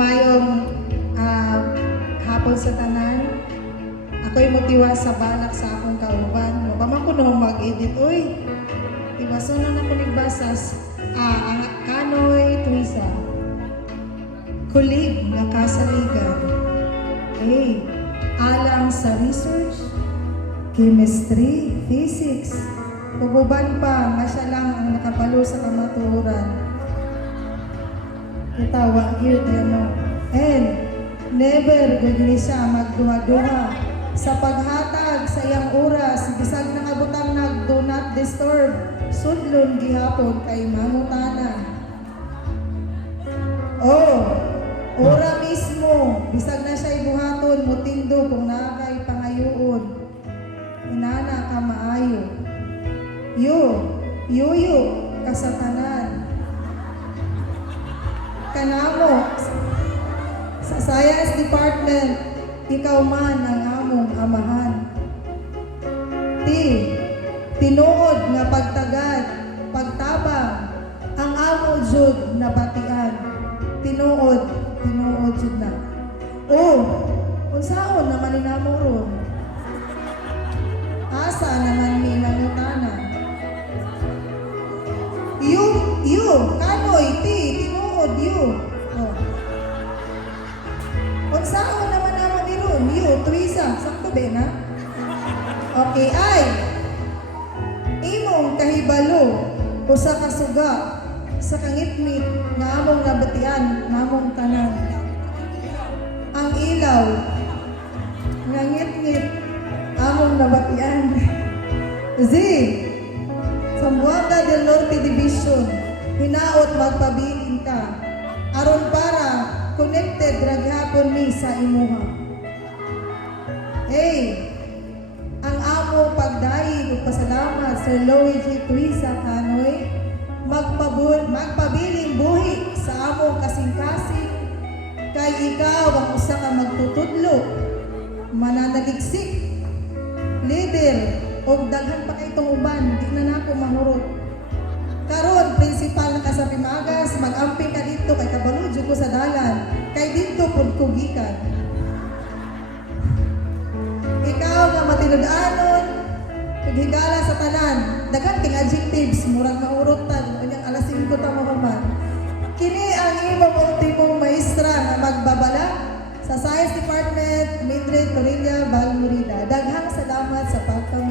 Mayong hapon sa tanan. Ako'y motiwa sa balak sa akong kauban. Mapaman ko nung mag-edit. Uy, tiwaso na ako nagbasas. Ang Kanoy Tuisa. Kulig na kasaligan. Alang sa research, chemistry, physics. Puguban pa, nga siya lang ang nakapalo sa kamaturan. Kitawa, yun, and never gagini siya magduha-duha sa paghatag sa iyang oras, bisag nakabutang do not disturb, sudlon gihapon kay mangutana. Ora mismo, bisag na siya ibuhaton, mutindo kung nakay pangayoon. Inana ka maayo. Yuyo, kasatanan. Kanamo, sa Science Department, ikaw man ang among amahan. Tinuod nga pagtagad, pagtabang, ang amo jud na batian. Tinuod jud na. Unsaon naman ni namo ron? Asa naman ni nangutana? Kanoy, tinuod, Unsaon naman namo ni ron? Tuisa, sakto ba na? Okay, ay, imong kahibalo, usa ka suga, sa kangitmit, nga among nabatian, namong tanan. Ang ilaw, nga ngit-ngit, among nabatian. Zamboanga del Norte Division, hinaot magpabilin ka, aron para connected raghapon mi sa imuha. Ang amo pagdayeg ug pasalamat sa Luigi Tuisa Kanoy, magpabiling buhi sa among kasing-kasing, kay ikaw ang usa ka magtutudlo, mananaligsik, leader, og daghan pa kay itong uban, di na nako mahurot. Karon, principal na ka sa Pimagas, mag-amping ka dito, kay kabaludyo ko sa dalan, kay dito pud ko gikan. Ikaw nga matinud-anon, paghigala sa tanan, daghan king adjectives, murag maurotan, unyang alas 5 ta mo man. Kini ang imong ultimong maestra nga magbabala sa Science Department, Mildred Torilla Balmurida. Daghang salamat sa pagpamahal.